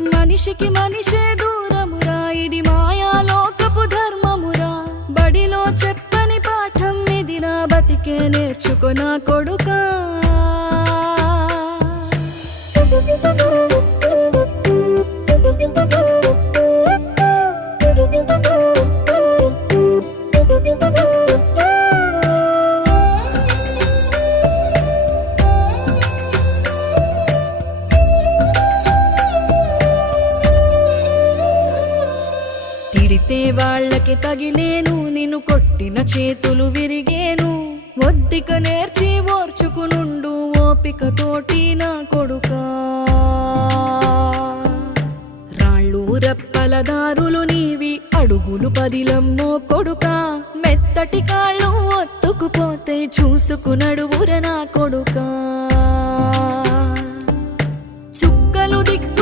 మనిషికి మనిషే దూరమురా, ఇది మాయాలోకపు ధర్మమురా. బడిలో చెప్పని పాఠం ఇది, నా బతికే నేర్చుకో నా కొడుకా. తిడితే వాళ్ళకి తగిలేను, నిన్ను కొట్టిన చేతులు విరిగేను. ఒద్దిక నేర్చి ఓర్చుకునుండు ఓపికతోటి నా కొడుకా. రాళ్ళు రెప్పల దారులు నీవి, అడుగులు పదిలమ్మో కొడుకా. మెత్తటి కాళ్ళు ఒత్తుకుపోతే చూసుకునడువుర నా కొడుకా. చుక్కలు దిక్కు